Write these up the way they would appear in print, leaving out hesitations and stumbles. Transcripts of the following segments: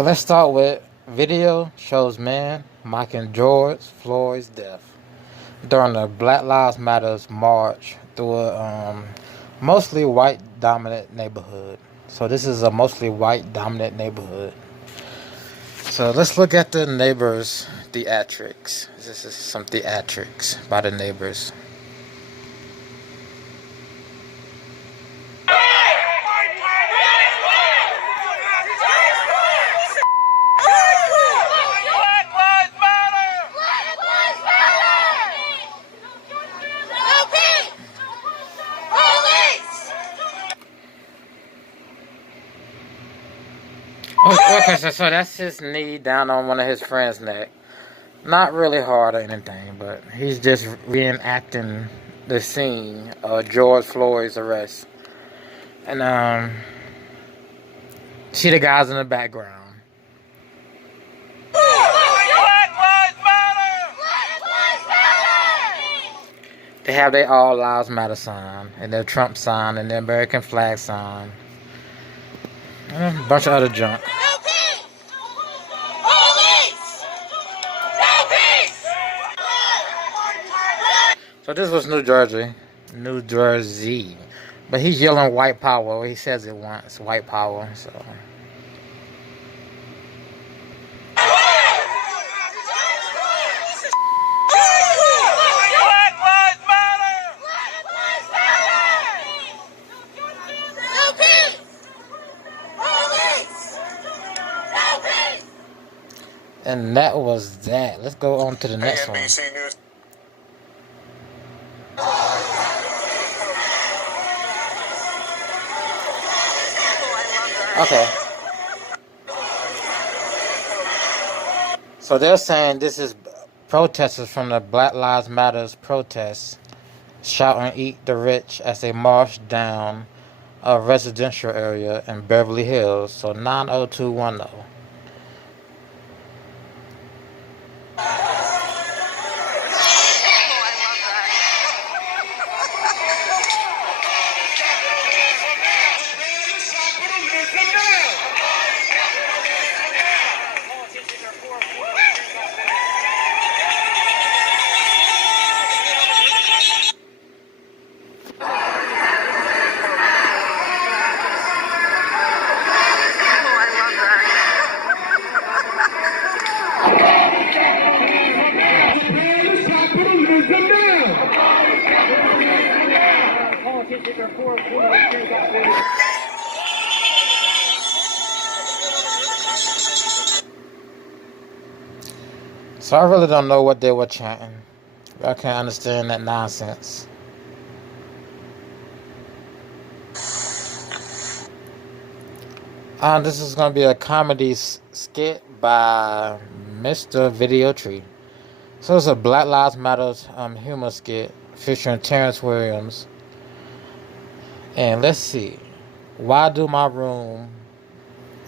Okay, let's start with video shows man mocking George Floyd's death during the Black Lives Matters march through a mostly white dominant neighborhood. So this is a mostly white dominant neighborhood. So let's look at the neighbors' theatrics. This is some theatrics by the neighbors. Okay, so that's his knee down on one of his friends' neck. Not really hard or anything, but he's just reenacting the scene of George Floyd's arrest. And see the guys in the background. They have their All Lives Matter sign, and their Trump sign, and their American flag sign, and a bunch of other junk. So this was New Jersey, but he's yelling white power. He says it once, white power. So. And that was that. Let's go on to the next one. Okay. So they're saying this is protesters from the Black Lives Matters protests shouting "Eat the Rich" as they march down a residential area in Beverly Hills. So 90210. So I really don't know what they were chanting. I can't understand that nonsense. This is going to be a comedy skit by Mr. Video Tree. So it's a Black Lives Matter humor skit featuring Terrence Williams. And let's see. Why do my room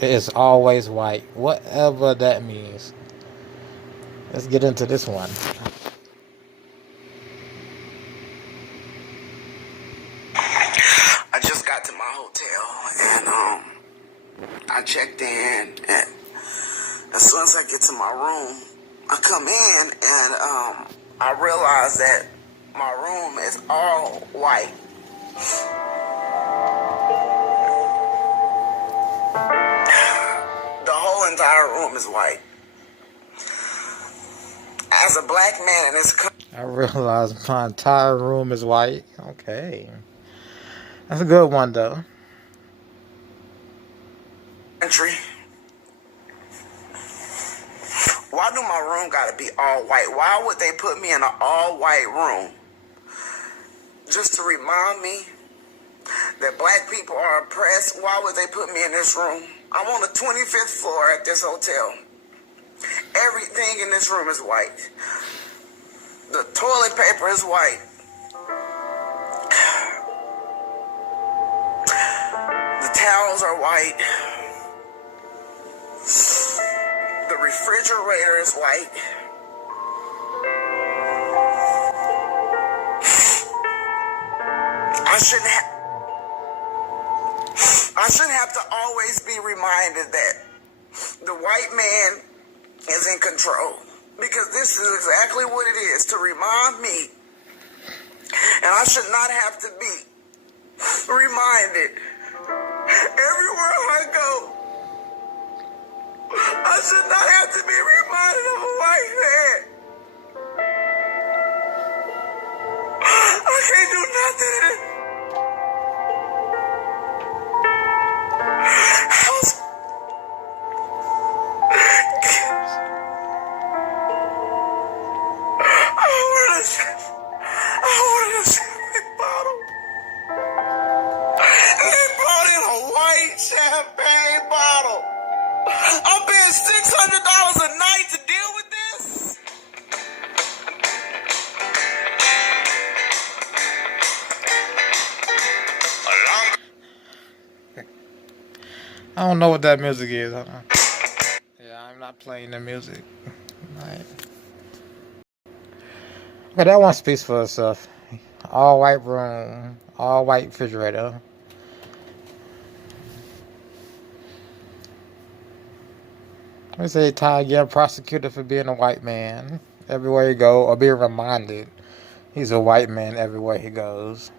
is always white? Whatever that means. Let's get into this one. I just got to my hotel and I checked in, and as soon as I get to my room, I come in and I realize that my room is all white. The whole entire room is white. As a black man in this country, I realize my entire room is white. Okay. That's a good one, though. Why do my room gotta be all white? Why would they put me in an all white room? Just to remind me that black people are oppressed? Why would they put me in this room? I'm on the 25th floor at this hotel. Everything in this room is white. The toilet paper is white. The towels are white. The refrigerator is white. I shouldn't have to always be reminded that the white man is in control. Because this is exactly what it is, to remind me, and I should not have to be reminded everywhere I go. I should not have to be reminded of a white man. I can't do nothing. I wanted a champagne bottle. And they brought in a white champagne bottle. I'm paying $600 a night to deal with this. I don't know what that music is. Yeah, I'm not playing the music. Right. Okay, that one speaks for itself. All white room, all white refrigerator. They say Ty getting prosecuted for being a white man everywhere he go, or being reminded he's a white man everywhere he goes.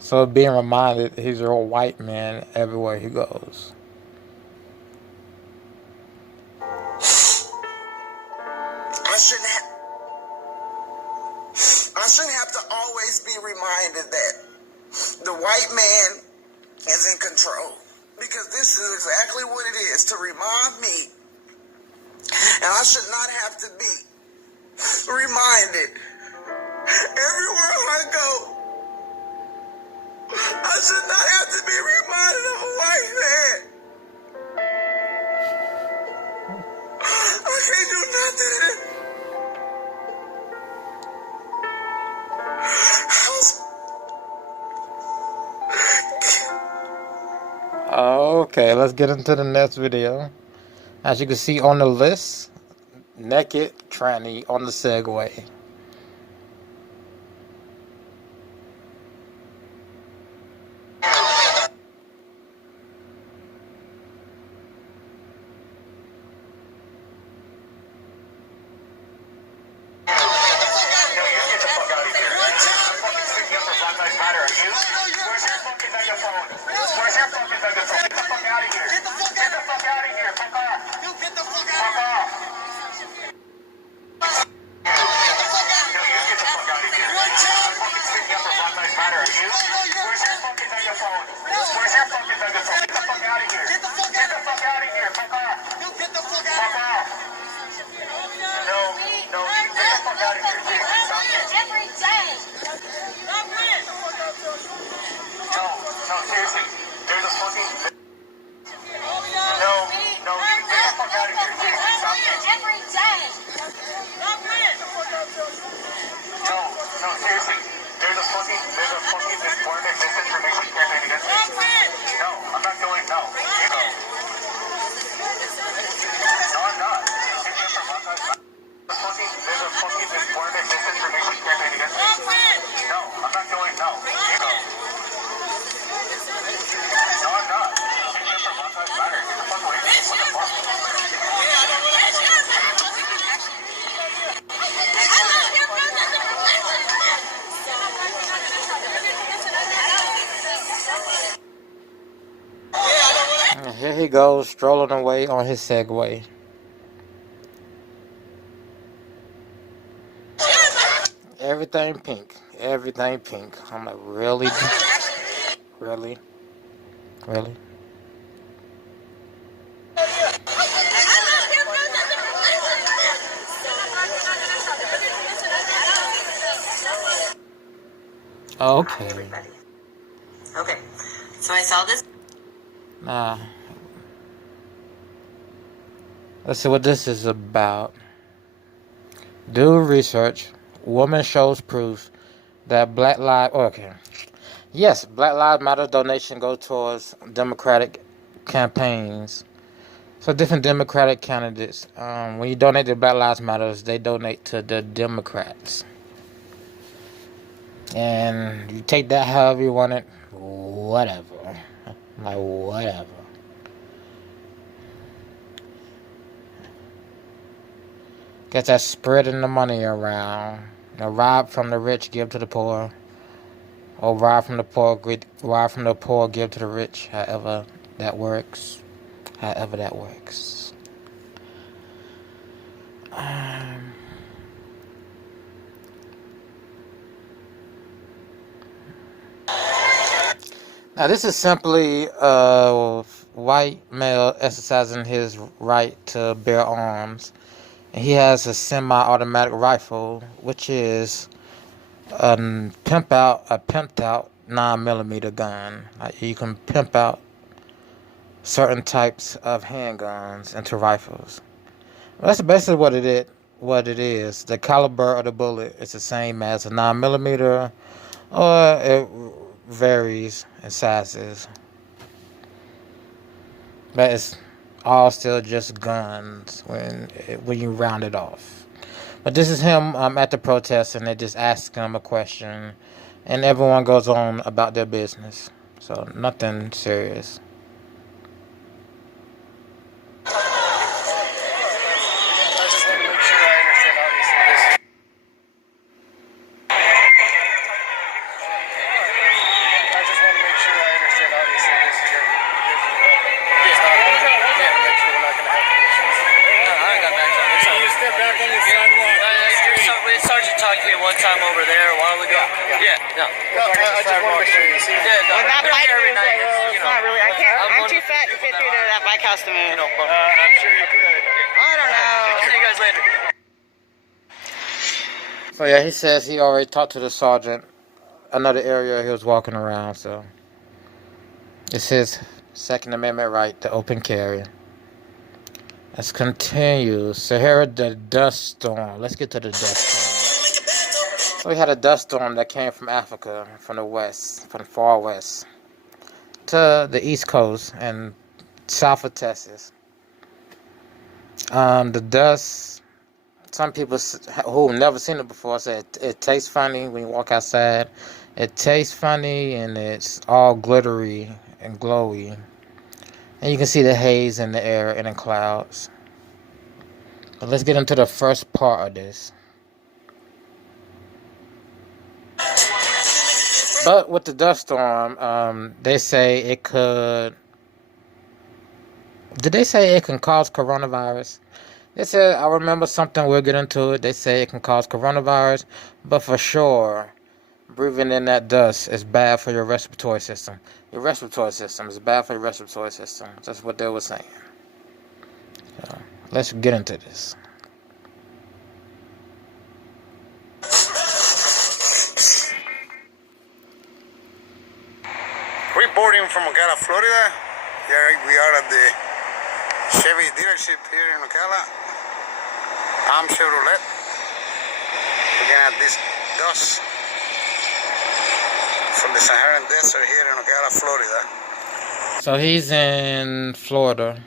So being reminded he's a white man everywhere he goes. I shouldn't have to always be reminded that the white man is in control. Because this is exactly what it is, to remind me, and I should not have to be reminded everywhere I go. I should not have to be reminded of a white man. I can't do nothing. Okay, let's get into the next video. As you can see on the list, naked tranny on the Segway. Here he goes, strolling away on his Segway. Everything pink. Everything pink. I'm like, really? Really? Really? Okay. Okay. So I saw this. Nah. Let's see what this is about. Do research. Woman shows proof that Black Lives... Okay. Yes, Black Lives Matter donation go towards Democratic campaigns. So different Democratic candidates. When you donate to Black Lives Matter, they donate to the Democrats. And you take that however you want it. whatever. Like, whatever. Guess that's spreading the money around. Rob from the rich, give to the poor. Or rob from the poor, give to the rich. However that works. However that works. Now this is simply a white male exercising his right to bear arms. And he has a semi-automatic rifle, which is a pimped out 9mm gun. Like, you can pimp out certain types of handguns into rifles. Well, that's basically what it is. The caliber of the bullet is the same as a 9mm, or it varies in sizes. But it's all still just guns when you round it off. But this is him at the protest, and they just ask him a question, and everyone goes on about their business. So nothing serious. Sergeant talked to me one time over there a while ago. Yeah. No, I just want to make sure you see it. Yeah, no, that bike every night. It's not really. I can't. I'm too fat to fit through that bike costume. I'm sure you could. I don't know. I'll see you guys later. So yeah, he says he already talked to the sergeant. Another area he was walking around. So it's his Second Amendment right to open carry. Let's continue. Sahara Dust storm. Let's get to the dust storm. So we had a dust storm that came from Africa, from the west, from the far west, to the east coast and south of Texas. The dust, some people who've never seen it before said it tastes funny when you walk outside. It tastes funny and it's all glittery and glowy. And you can see the haze in the air and in clouds. But let's get into the first part of this. But with the dust storm, they say it could... Did they say it can cause coronavirus? They said, I remember something, we'll get into it. They say it can cause coronavirus. But for sure, breathing in that dust is bad for your respiratory system. Your respiratory system is bad for your respiratory system. That's what they were saying. So, let's get into this. Reporting from Ocala, Florida. Here we are at the Chevy dealership here in Ocala. I'm Chevrolet. Looking at this dust from the Saharan Desert here in Ocala, Florida. So he's in Florida.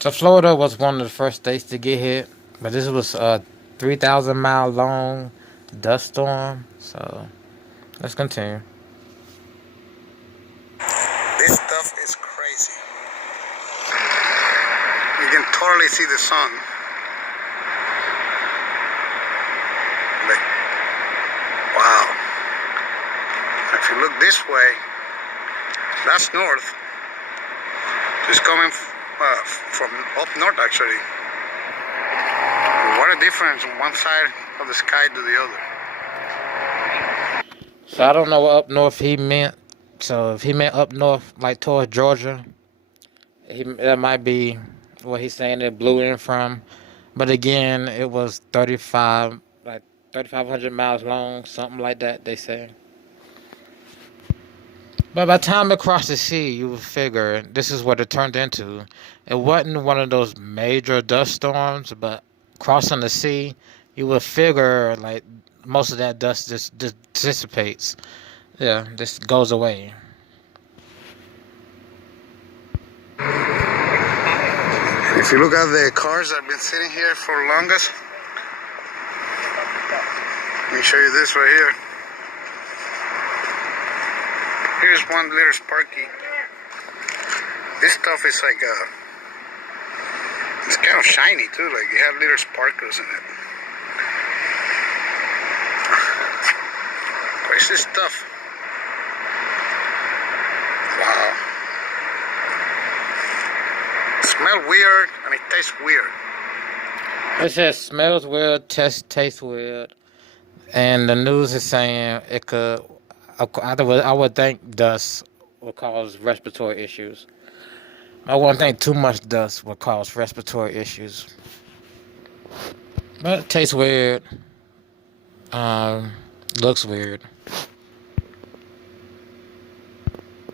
So Florida was one of the first states to get hit. But this was a 3,000-mile long dust storm. So let's continue. This stuff is crazy. You can totally see the sun. Like, wow. If you look this way, that's north. It's coming from up north, actually. What a difference from one side of the sky to the other. So I don't know what up north he meant. So if he meant up north, like towards Georgia, that might be what he's saying it blew in from. But again, it was 3,500 miles long, something like that, they say. But by the time it crossed the sea, you would figure this is what it turned into. It wasn't one of those major dust storms, but crossing the sea, you would figure like most of that dust just dissipates. Yeah, just goes away. If you look at the cars that have been sitting here for longest, let me show you this right here. Here's one little Sparky. This stuff is like it's kind of shiny too, like it has little sparkles in it. Where's this stuff? Wow. It smells weird and it tastes weird. It says smells weird, tastes weird, and the news is saying it could. I would think dust will cause respiratory issues. I wouldn't think too much dust would cause respiratory issues. But it tastes weird. Looks weird.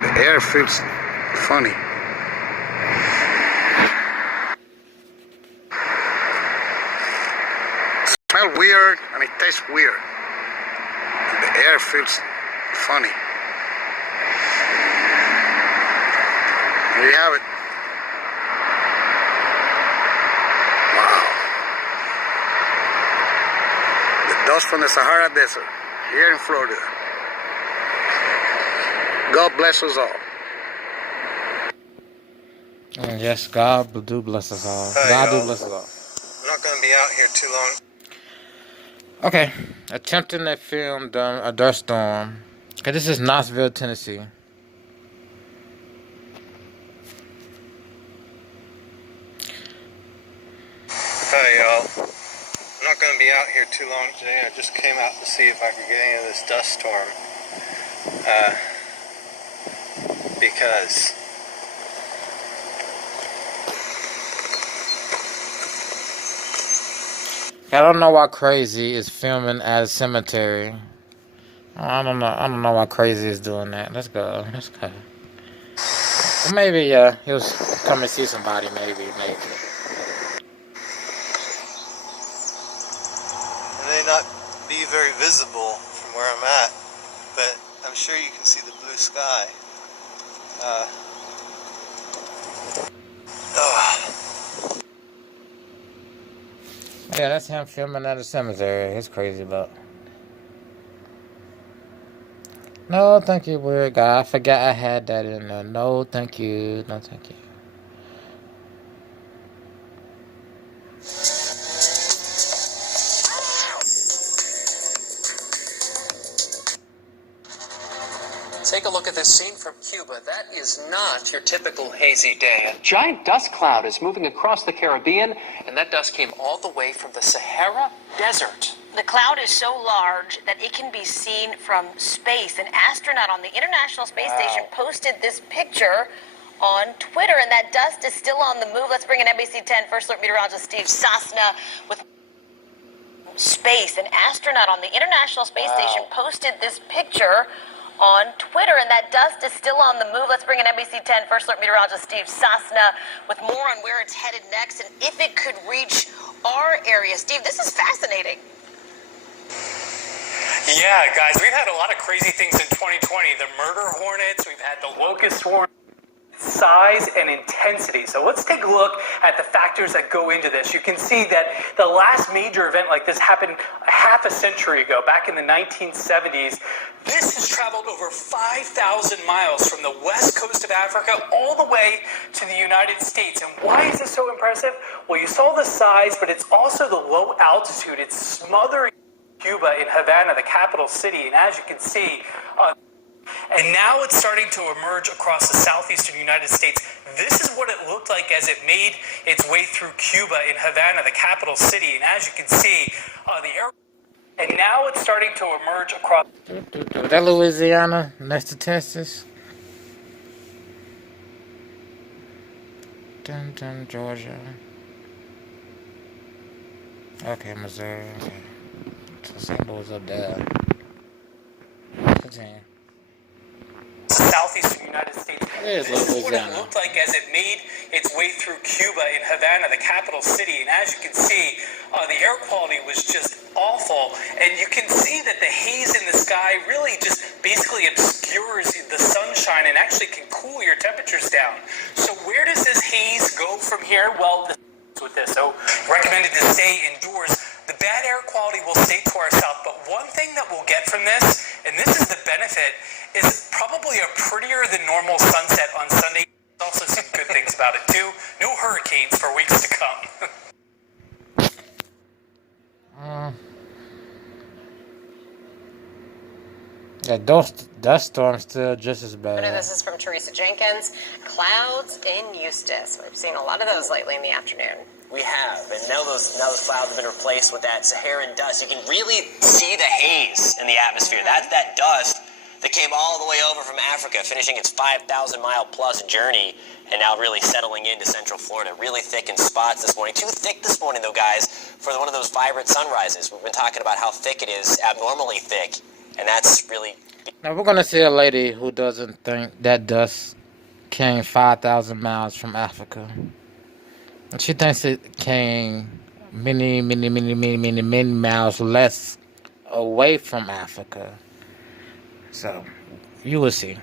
The air feels funny. It smells weird and it tastes weird. The air feels funny. There you have it. Wow. The dust from the Sahara Desert here in Florida. God bless us all. And yes, God do bless us all. God do bless us all. I'm not going to be out here too long. Okay, attempting to film a dust storm. Okay, this is Knoxville, Tennessee. Hi, y'all. I'm not going to be out here too long today. I just came out to see if I could get any of this dust storm. Because I don't know why Crazy is filming at a cemetery. I don't know why Crazy is doing that. Let's go. Well, maybe he was coming to see somebody. Maybe. it may not be very visible from where I'm at, but I'm sure you can see the blue sky. Yeah, that's him filming at a cemetery. It's crazy, but no, thank you, weird guy. I forgot I had that in there. No, thank you. No, thank you. Take a look at this scene from Cuba. That is not your typical hazy day. A giant dust cloud is moving across the Caribbean, and that dust came all the way from the Sahara Desert. The cloud is so large that it can be seen from space. An astronaut on the International Space Station posted this picture on Twitter, and that dust is still on the move. Let's bring in NBC 10 First Alert meteorologist Steve Sosna with space. An astronaut on the International Space Station posted this picture on Twitter, and that dust is still on the move. Let's bring in NBC 10 First Alert meteorologist Steve Sosna with more on where it's headed next and if it could reach our area. Steve, this is fascinating. Yeah, guys, we've had a lot of crazy things in 2020. The murder hornets, we've had the locust swarm. Size and intensity. So let's take a look at the factors that go into this. You can see that the last major event like this happened half a century ago, back in the 1970s. This has traveled over 5,000 miles from the west coast of Africa all the way to the United States. And why is this so impressive? Well, you saw the size, but it's also the low altitude. It's smothering Cuba in Havana, the capital city. And as you can see, and now it's starting to emerge across the southeastern United States. This is what it looked like as it made its way through Cuba in Havana, the capital city. And as you can see, the air... And now it's starting to emerge across... Is that Louisiana next to Texas? Dun, Georgia. Okay, Missouri. Okay. So St. Louis up there. Continue. Southeastern United States. This is what it looked like as it made its way through Cuba in Havana, the capital city. And as you can see, the air quality was just awful. And you can see that the haze in the sky really just basically obscures the sunshine and actually can cool your temperatures down. So where does this haze go from here? Well, with this, so recommended to stay indoors. The bad air quality will stay to our south, but one thing that we'll get from this, and this is the benefit, is probably a prettier than normal sunset on Sunday. Also some good things about it too. No hurricanes for weeks to come. Yeah, dust storm's still just as bad. This is from Teresa Jenkins. Clouds in Eustis. We've seen a lot of those lately in the afternoon. We have, and now those clouds have been replaced with that Saharan dust. You can really see the haze in the atmosphere. That's that dust that came all the way over from Africa, finishing its 5,000-mile-plus journey, and now really settling into Central Florida. Really thick in spots this morning. Too thick this morning, though, guys, for one of those vibrant sunrises. We've been talking about how thick it is, abnormally thick, and that's really... Now, we're going to see a lady who doesn't think that dust came 5,000 miles from Africa. She thinks it came many miles less away from Africa. So, you will see.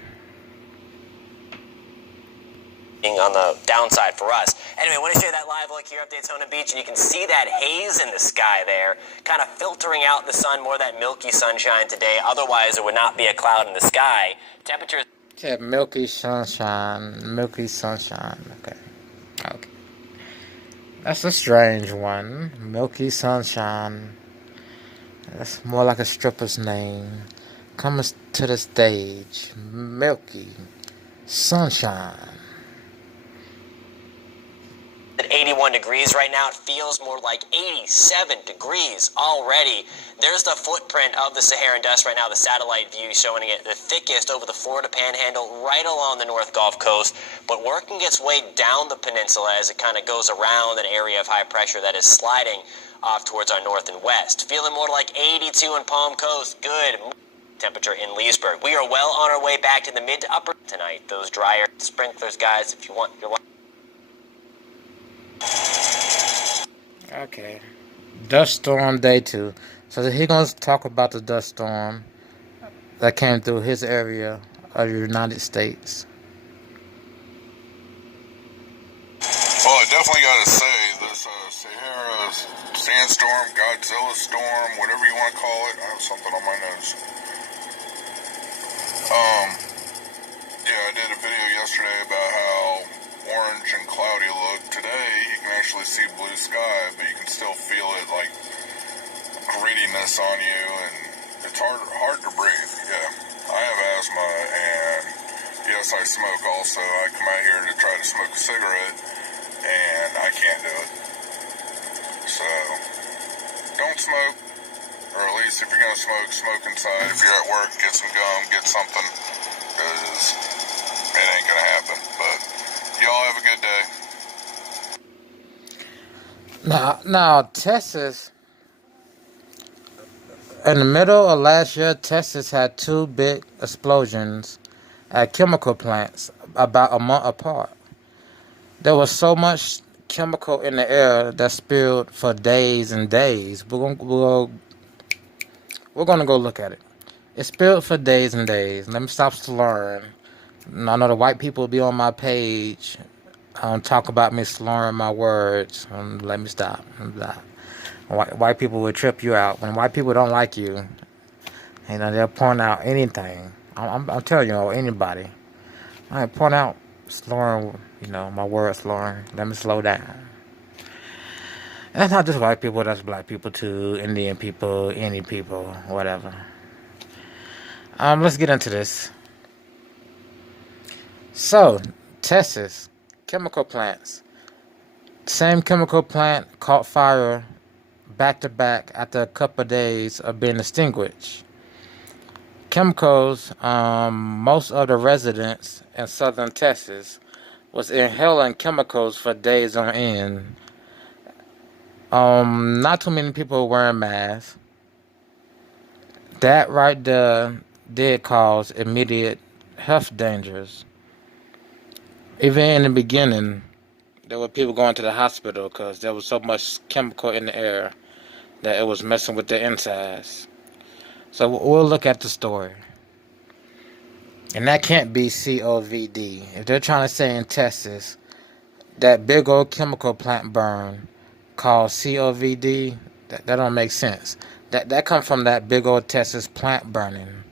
On the downside for us. Anyway, I want to show you that live look here at Daytona Beach, and you can see that haze in the sky there, kind of filtering out the sun, more of that milky sunshine today. Otherwise, there would not be a cloud in the sky. Temperature... Yeah, milky sunshine. Okay. That's a strange one. Milky sunshine. That's more like a stripper's name. Coming to the stage. Milky sunshine. At 81 degrees right now, it feels more like 87 degrees already. There's the footprint of the Saharan dust right now, the satellite view showing it the thickest over the Florida Panhandle, right along the North Gulf Coast, but working its way down the peninsula as it kind of goes around an area of high pressure that is sliding off towards our north and west. Feeling more like 82 in Palm Coast. Good temperature in Leesburg. We are well on our way back to the mid to upper tonight. Those drier sprinklers, guys, if you want your... Okay. Dust storm day 2. So he's going to talk about the dust storm that came through his area of the United States. Well, I definitely got to say, this Sahara sandstorm, Godzilla storm, whatever you want to call it, I have something on my nose. Yeah, I did a video yesterday about how orange and cloudy look. Today, you can actually see blue sky, but you can still feel it like grittiness on you, and it's hard to breathe. Yeah, I have asthma, and yes, I smoke also. I come out here to try to smoke a cigarette, and I can't do it. So, don't smoke, or at least if you're gonna smoke, smoke inside. If you're at work, get some gum, get something, because it ain't gonna happen. But y'all have a good day. Now, Texas, in the middle of last year, Texas had 2 big explosions at chemical plants about a month apart. There was so much chemical in the air that spilled for days and days. We're gonna go look at it. It spilled for days and days. Let me stop slurring. I know the white people will be on my page. Talk about me slurring my words. Let me stop. White people will trip you out. When white people don't like you, they'll point out anything. I'm telling you, anybody. I point out slurring, my words slurring. Let me slow down. And that's not just white people, that's black people too, Indian people, any people, whatever. Let's get into this. So, Texas, chemical plants. Same chemical plant caught fire back to back after a couple of days of being extinguished. Chemicals, most of the residents in southern Texas was inhaling chemicals for days on end. Not too many people were wearing masks. That right there did cause immediate health dangers. Even in the beginning, there were people going to the hospital because there was so much chemical in the air that it was messing with their insides. So we'll look at the story. And that can't be COVID. If they're trying to say in Texas that big old chemical plant burn called COVID, That don't make sense. That come from that big old Texas plant burning.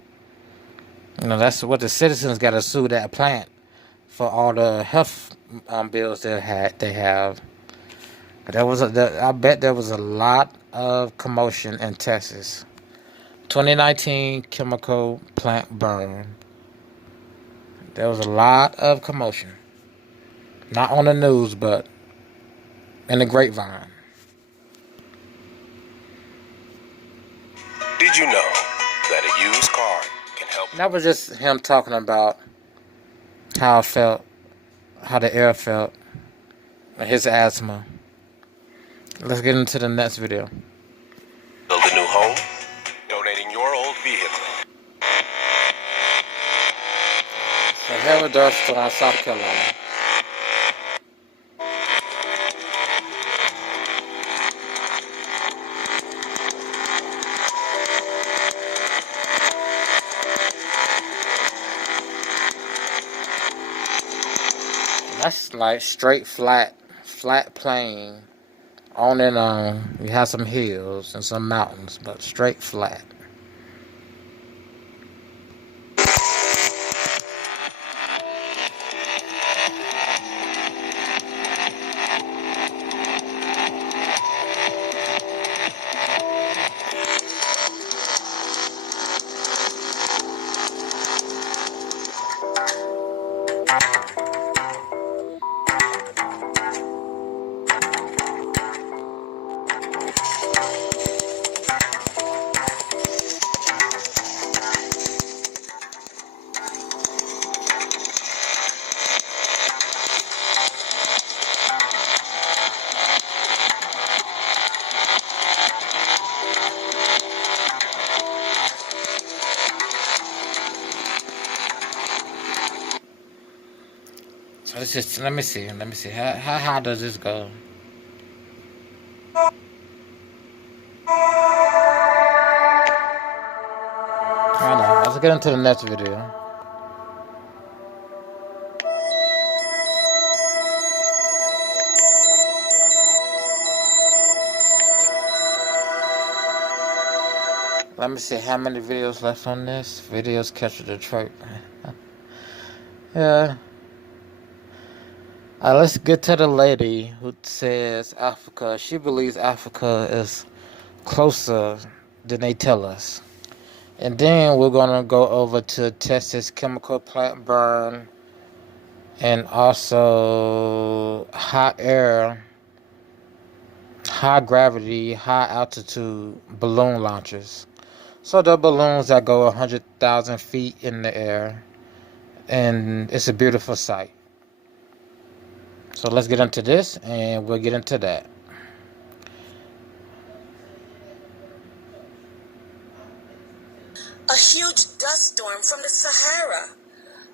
You know, that's what the citizens got to sue that plant for all the health bills they have. I bet there was a lot of commotion in Texas. 2019 chemical plant burn. There was a lot of commotion. Not on the news, but in the grapevine. Did you know that a used car can help? That was just him talking about how it felt, how the air felt, his asthma. Let's get into the next video. Build a new home, donating your old vehicle. Sahara Dust, South Carolina. That's like straight flat plain. On and on. We have some hills and some mountains, but straight flat. So let's just let me see. How does this go? I know. Let's get into the next video. Let me see how many videos left on this. Videos capture Detroit. Yeah. Let's get to the lady who says Africa. She believes Africa is closer than they tell us. And then we're going to go over to Texas chemical plant burn and also hot air, high gravity, high altitude balloon launches. So the balloons that go 100,000 feet in the air. And it's a beautiful sight. So let's get into this and we'll get into that. A huge dust storm from the Sahara.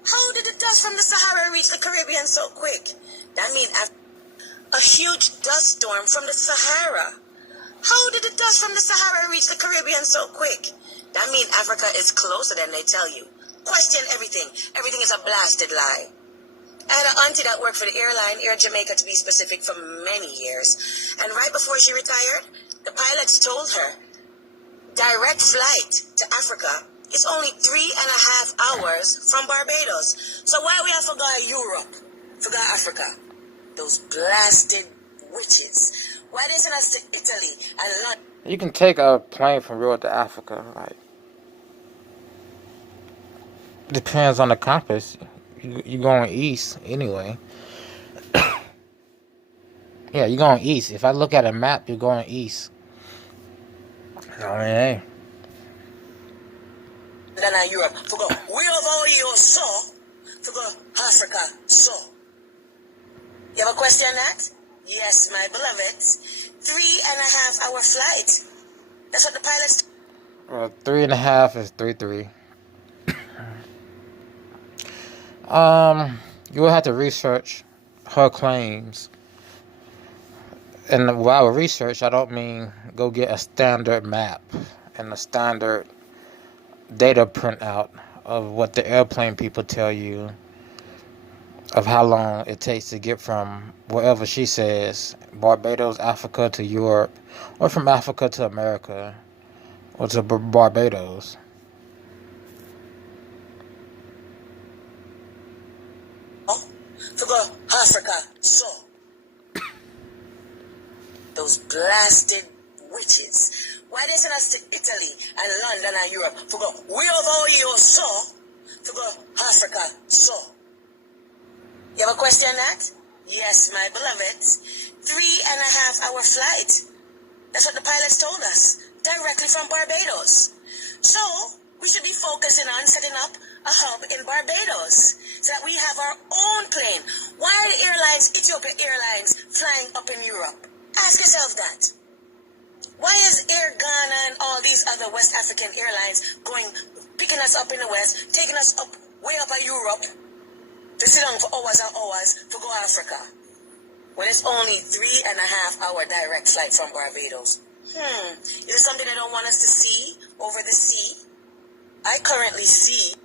How did the dust from the Sahara reach the Caribbean so quick? That means a huge dust storm from the Sahara. How did the dust from the Sahara reach the Caribbean so quick? That means Africa is closer than they tell you. Question everything. Everything is a blasted lie. I had an auntie that worked for the airline, Air Jamaica to be specific, for many years. And right before she retired, the pilots told her, direct flight to Africa is only 3.5 hours from Barbados. So why we have to go to Europe, to go to Africa? Those blasted witches. Why they send us to Italy and London? You can take a plane from Europe to Africa, like, depends on the compass. You're going east anyway. Yeah, you're going east. If I look at a map, you're going east. I mean, hey. Then Europe, to go way over here, so, to go Africa, so. You have a question on that? Yes, my beloved. 3.5 hour flight. That's what the pilots. 3.5 is 3.3. You will have to research her claims. And while research, I don't mean go get a standard map and a standard data printout of what the airplane people tell you of how long it takes to get from wherever she says, Barbados, Africa to Europe, or from Africa to America, or to Barbados. To go Africa, so those blasted witches. Why they send us to Italy and London and Europe to go way over here, so to go Africa, so. You have a question that? Yes, my beloved. 3.5-hour flight. That's what the pilots told us, directly from Barbados. So we should be focusing on setting up a hub in Barbados so that we have our own plane. Why are the airlines, Ethiopia Airlines, flying up in Europe? Ask yourself that. Why is Air Ghana and all these other West African airlines picking us up in the West, taking us up way up in Europe to sit down for hours and hours to go Africa when it's only 3.5-hour direct flight from Barbados? Is it something they don't want us to see over the sea? I currently see.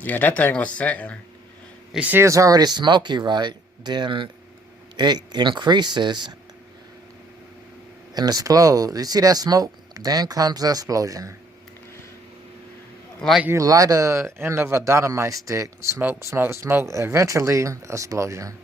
Yeah, that thing was setting. You see, it's already smoky, right? Then it increases and explodes. You see that smoke? Then comes the explosion. Like you light a end of a dynamite stick, smoke, smoke, smoke, eventually explosion.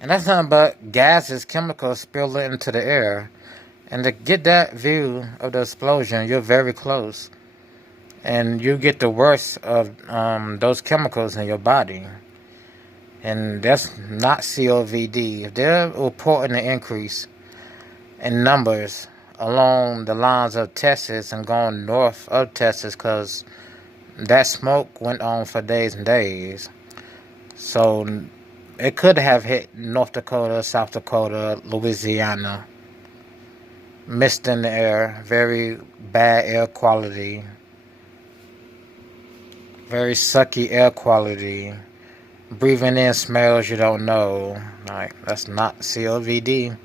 And that's nothing but gases, chemicals spilled into the air. And to get that view of the explosion, you're very close. And you get the worst of those chemicals in your body. And that's not COVID. If they're reporting an increase in numbers along the lines of Texas and going north of Texas, because that smoke went on for days and days. So it could have hit North Dakota, South Dakota, Louisiana. Mist in the air, very bad air quality, very sucky air quality. Breathing in smells you don't know. Like, that's not COVID.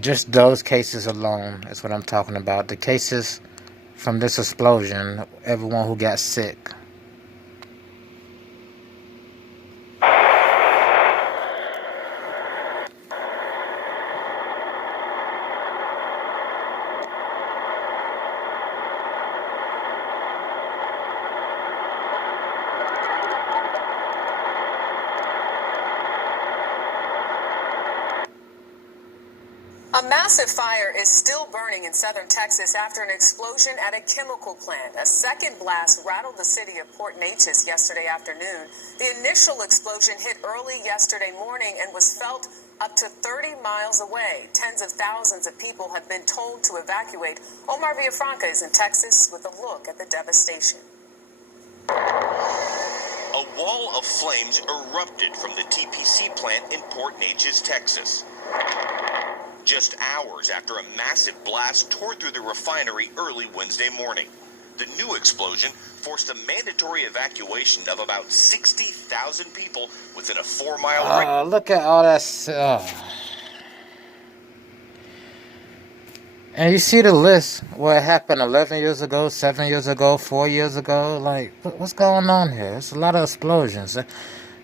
Just those cases alone is what I'm talking about. The cases from this explosion, everyone who got sick. A massive fire is still burning in southern Texas after an explosion at a chemical plant. A second blast rattled the city of Port Neches yesterday afternoon. The initial explosion hit early yesterday morning and was felt up to 30 miles away. Tens of thousands of people have been told to evacuate. Omar Villafranca is in Texas with a look at the devastation. A wall of flames erupted from the TPC plant in Port Neches, Texas. Just hours after a massive blast tore through the refinery early Wednesday morning. The new explosion forced a mandatory evacuation of about 60,000 people within a 4-mile radius. Look at all that stuff. And you see the list where it happened 11 years ago, 7 years ago, 4 years ago. Like, what's going on here? It's a lot of explosions.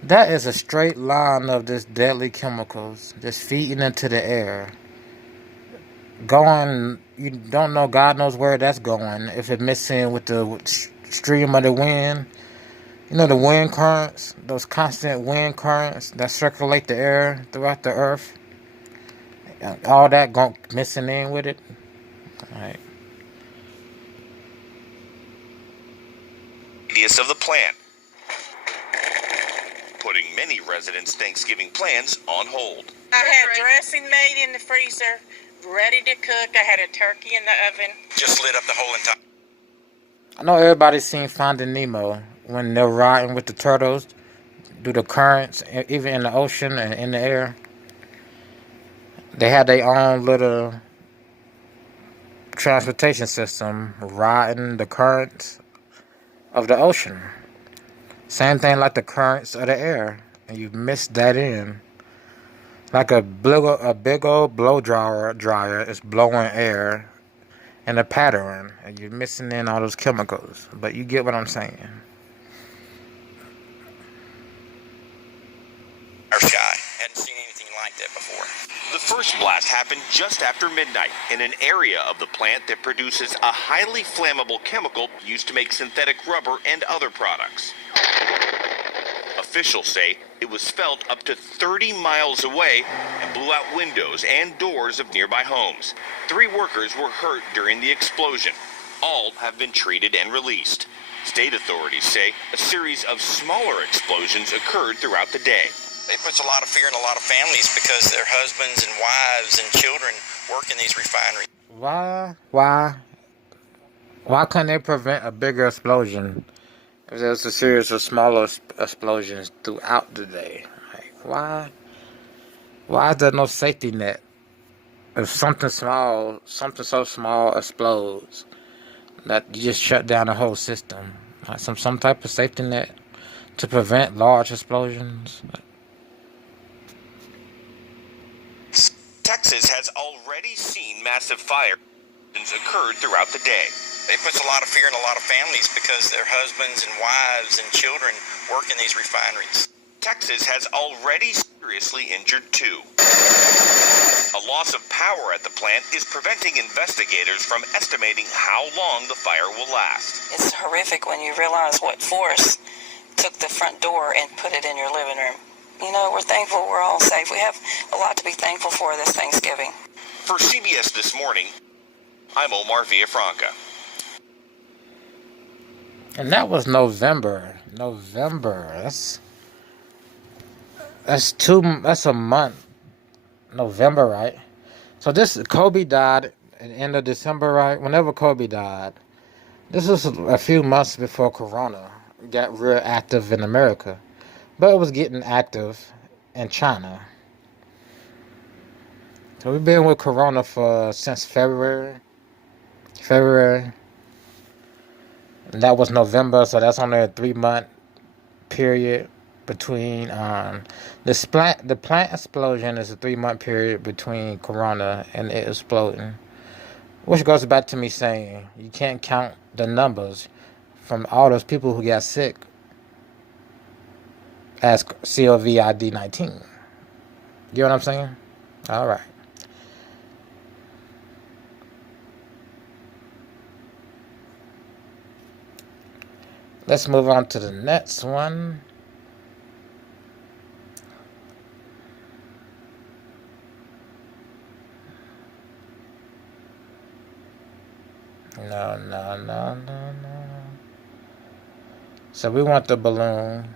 That is a straight line of this deadly chemicals just feeding into the air. going, you don't know, God knows where that's going. If it mixing with the stream of the wind, you know, the wind currents, those constant wind currents that circulate the air throughout the earth, all that going mixing in with it. All right. Radius of the plant, putting many residents' Thanksgiving plans on hold. I had dressing made in the freezer, ready to cook. I had a turkey in the oven. Just lit up the whole entire. I know everybody's seen Finding Nemo when they're riding with the turtles through the currents, even in the ocean and in the air. They had their own little transportation system riding the currents of the ocean. Same thing like the currents of the air, and you mix that in. Like a big old blow dryer is blowing air in a pattern, and you're mixing in all those chemicals. But you get what I'm saying. Our sky. Hadn't seen anything like that before. The first blast happened just after midnight in an area of the plant that produces a highly flammable chemical used to make synthetic rubber and other products. Officials say it was felt up to 30 miles away and blew out windows and doors of nearby homes. 3 workers were hurt during the explosion. All have been treated and released. State authorities say a series of smaller explosions occurred throughout the day. It puts a lot of fear in a lot of families because their husbands and wives and children work in these refineries. Why can't they prevent a bigger explosion if there's a series of smaller explosions throughout the day? Like, why is there no safety net? If something so small explodes, that you just shut down the whole system. Like some type of safety net to prevent large explosions. Texas has already seen massive fires occurred throughout the day. It puts a lot of fear in a lot of families because their husbands and wives and children work in these refineries. Texas has already seriously injured 2. A loss of power at the plant is preventing investigators from estimating how long the fire will last. It's horrific when you realize what force took the front door and put it in your living room. You know, we're thankful we're all safe. We have a lot to be thankful for this Thanksgiving. For CBS This Morning, I'm Omar Villafranca. And that was November. That's a month. November, right? So Kobe died at the end of December, right? Whenever Kobe died, this was a few months before Corona got real active in America. But it was getting active in China. So we've been with Corona since February. And that was November, so that's only a 3-month period between the plant explosion is a 3-month period between Corona and it exploding. Which goes back to me saying you can't count the numbers from all those people who got sick as COVID-19. You know what I'm saying? All right. Let's move on to the next one. No. So we want the balloon.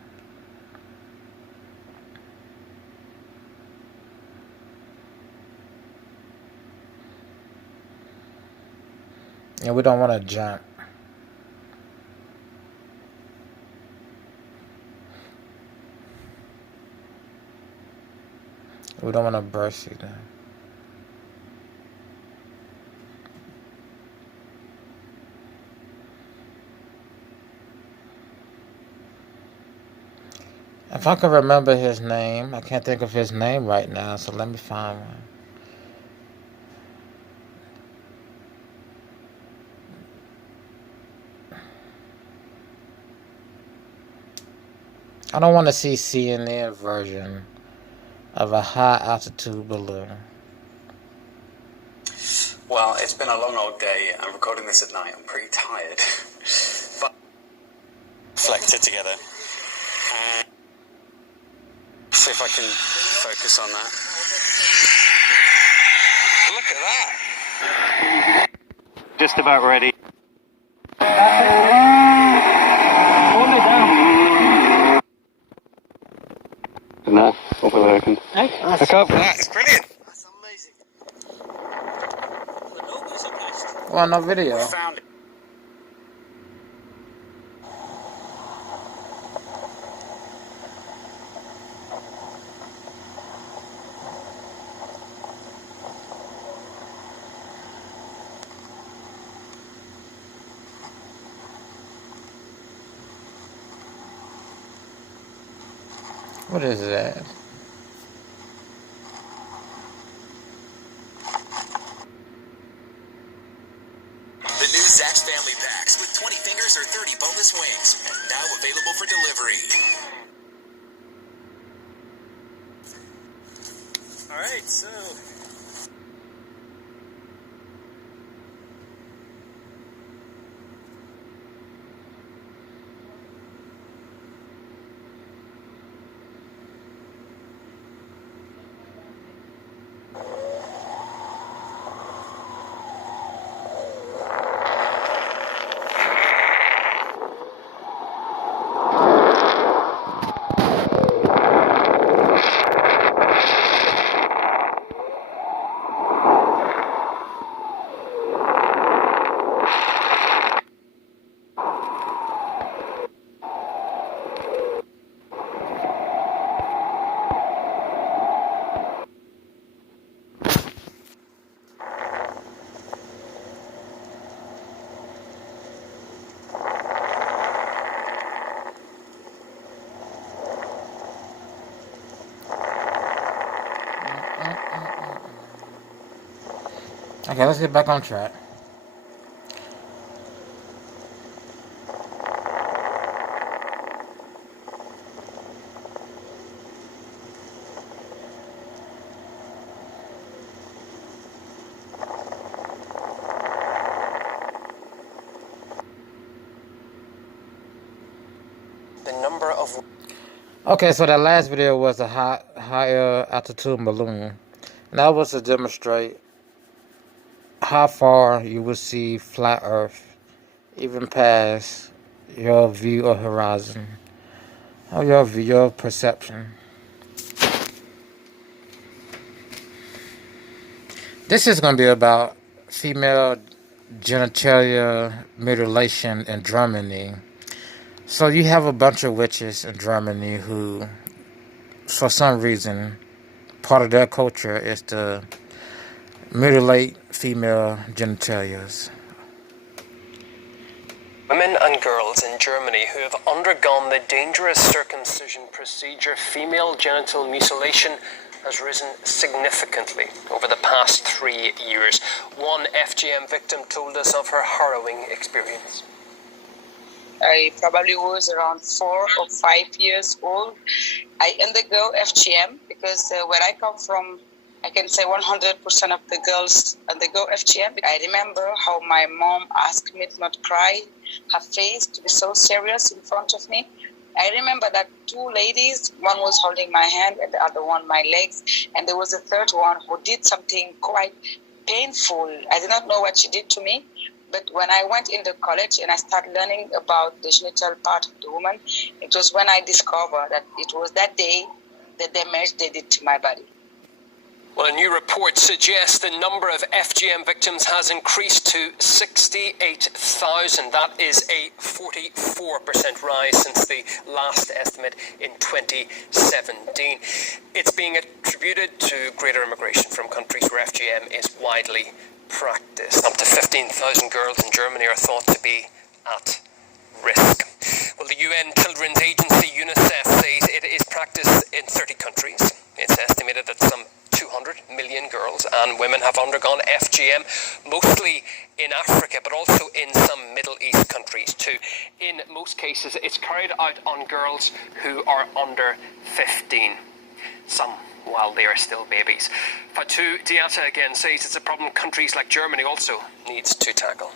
And we don't want to jump. We don't want to burst either. If I can remember his name, I can't think of his name right now, so let me find one. I don't want to see CNN version of a high altitude balloon. Well, it's been a long old day. I'm recording this at night. I'm pretty tired. But reflected together. See if I can focus on that. Look at that. Just about ready. Hold it down. No, hopefully I can. Look up. That's brilliant. That's amazing. Well, no video. Found it. What is that? The new Zach's Family Packs with 20 fingers or 30 boneless wings. Now available for delivery. Alright, so... Okay, let's get back on track. The number of... Okay, so that last video was a higher altitude balloon. And that was to demonstrate how far you will see flat Earth, even past your view of horizon, or your perception. This is going to be about female genitalia mutilation in Germany. So you have a bunch of witches in Germany who, for some reason, part of their culture is to mutilate female genitalias. Women and girls in Germany who have undergone the dangerous circumcision procedure, female genital mutilation, has risen significantly over the past 3 years. One FGM victim told us of her harrowing experience. I probably was around 4 or 5 years old. I undergo FGM because where I come from, I can say 100% of the girls undergo FGM. I remember how my mom asked me to not cry, her face to be so serious in front of me. I remember that 2 ladies, one was holding my hand and the other one my legs, and there was a third one who did something quite painful. I did not know what she did to me, but when I went into college and I started learning about the genital part of the woman, it was when I discovered that it was that day the damage they did to my body. Well, a new report suggests the number of FGM victims has increased to 68,000. That is a 44% rise since the last estimate in 2017. It's being attributed to greater immigration from countries where FGM is widely practiced. Up to 15,000 girls in Germany are thought to be at risk. Well, the UN Children's Agency, UNICEF, says it is practiced in 30 countries. It's estimated that some 200 million girls and women have undergone FGM, mostly in Africa, but also in some Middle East countries too. In most cases, it's carried out on girls who are under 15. Some while they are still babies. Fatu Diatta again says it's a problem countries like Germany also needs to tackle.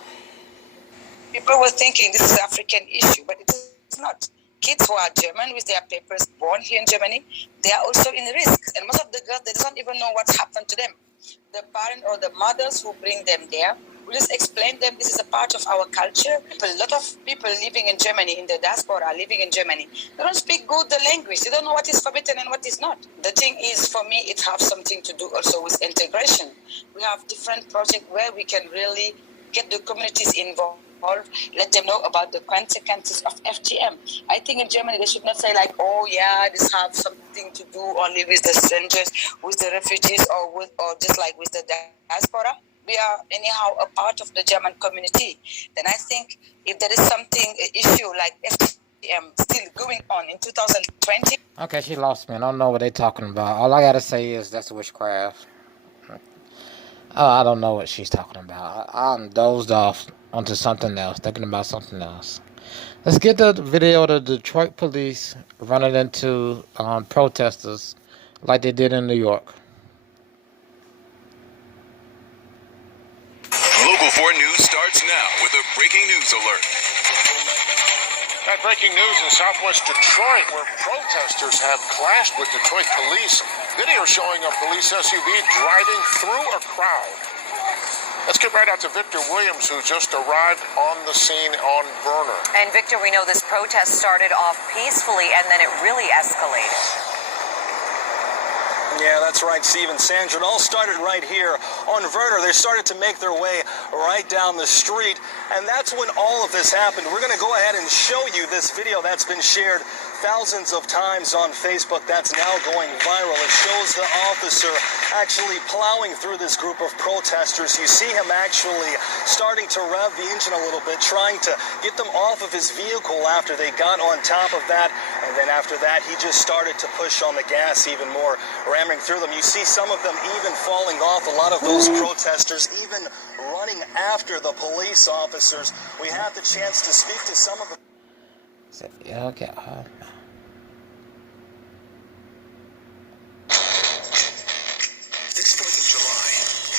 People were thinking this is an African issue, but it's not. Kids who are German with their papers born here in Germany, they are also in risk. And most of the girls, they don't even know what's happened to them. The parents or the mothers who bring them there, we just explain them this is a part of our culture. A lot of people living in Germany, in the diaspora, living in Germany, they don't speak good the language. They don't know what is forbidden and what is not. The thing is, for me, it has something to do also with integration. We have different projects where we can really get the communities involved. Let them know about the consequences of FGM. I think in Germany they should not say like, oh yeah, this have something to do only with the strangers, with the refugees, or just like with the diaspora. We are anyhow a part of the German community. Then I think if there is something, an issue like FGM still going on in 2020. Okay, she lost me. I don't know what they're talking about. All I gotta say is that's witchcraft. I don't know what she's talking about. I'm dozed off onto something else, thinking about something else. Let's get the video of the Detroit police running into protesters like they did in New York. Local 4 News starts now with a breaking news alert. That breaking news in southwest Detroit, where protesters have clashed with Detroit police. Video showing a police SUV driving through a crowd. Let's get right out to Victor Williams, who just arrived on the scene on Verner. And Victor, we know this protest started off peacefully and then it really escalated. Yeah, that's right, Steve and Sandra. It all started right here on Verner. They started to make their way right down the street, and that's when all of this happened. We're going to go ahead and show you this video that's been shared thousands of times on Facebook that's now going viral. It shows the officer actually plowing through this group of protesters. You see him actually starting to rev the engine a little bit, trying to get them off of his vehicle after they got on top of that. And then after that, he just started to push on the gas even more, ramming through them. You see some of them even falling off. A lot of those protesters even running after the police officers. We had the chance to speak to some of them. Okay. This 4th of July,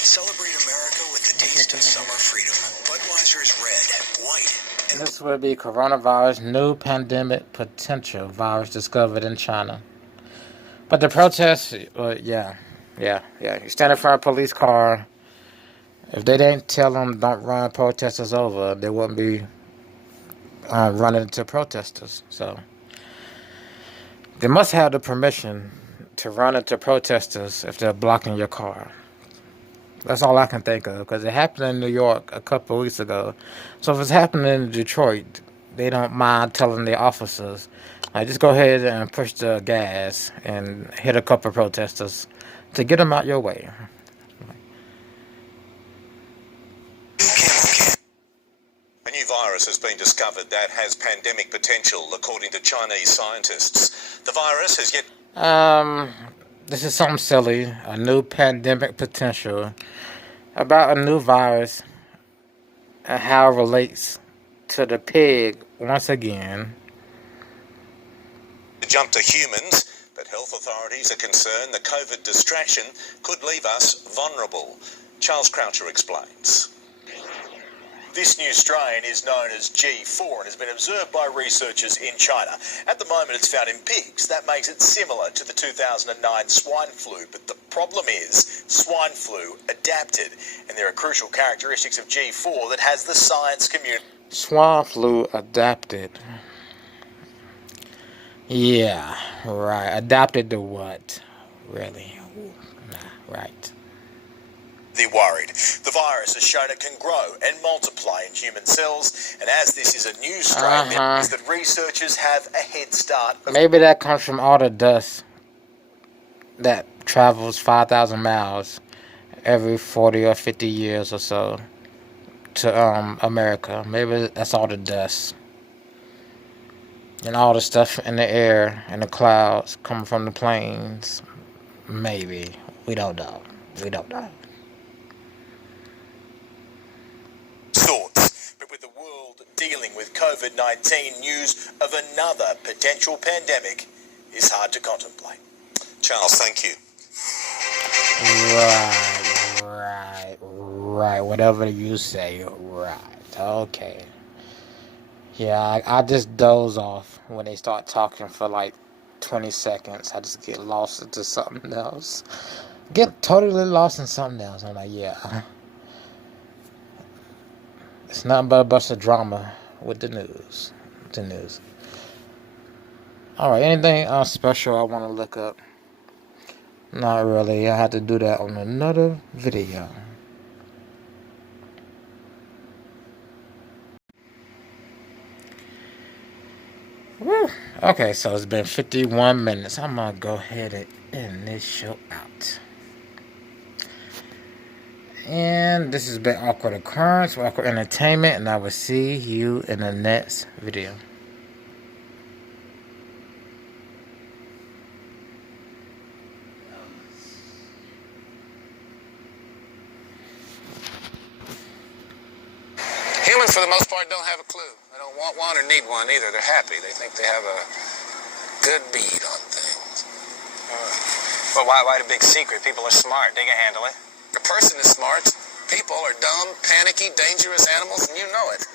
celebrate America with the taste of summer freedom. Budweiser's red, white, and this will be coronavirus, new pandemic potential virus discovered in China. But the protests, yeah. You stand in front of a police car. If they didn't tell them don't run protesters over, they wouldn't be running into protesters. So they must have the permission to run into protesters if they're blocking your car. That's all I can think of, because it happened in New York a couple of weeks ago. So if it's happening in Detroit, they don't mind telling the officers, like, just go ahead and push the gas and hit a couple of protesters to get them out your way. A new virus has been discovered that has pandemic potential, according to Chinese scientists. The virus has yet... This is something silly. A new pandemic potential about a new virus and how it relates to the pig once again. To jump to humans, but health authorities are concerned the COVID distraction could leave us vulnerable. Charles Croucher explains. This new strain is known as G4 and has been observed by researchers in China. At the moment it's found in pigs. That makes it similar to the 2009 swine flu. But the problem is swine flu adapted, and there are crucial characteristics of G4 that has the science community. Swine flu adapted. Yeah, right. Adapted to what? Really? Nah, right. They're worried. The virus has shown it can grow and multiply in human cells, and as this is a new strain, means that researchers have a head start. Maybe that comes from all the dust that travels 5,000 miles every 40 or 50 years or so to America. Maybe that's all the dust. And all the stuff in the air and the clouds coming from the planes. Maybe. We don't know. Thoughts, but with the world dealing with COVID-19, news of another potential pandemic is hard to contemplate. Charles, thank you. Right. Whatever you say. Right. Okay. Yeah, I just doze off when they start talking for like 20 seconds. I just get lost into something else. Get totally lost in something else. I'm like, yeah. It's nothing but a bunch of drama with the news. Alright, anything special I want to look up? Not really. I had to do that on another video. Woo. Okay, so it's been 51 minutes. I'm gonna go ahead and end this show out. And this has been Awkward Occurrence, Awkward Entertainment, and I will see you in the next video. Humans, for the most part, don't have a clue. They don't want one or need one either. They're happy. They think they have a good bead on things. But why the big secret? People are smart. They can handle it. A person is smart. People are dumb, panicky, dangerous animals, and you know it.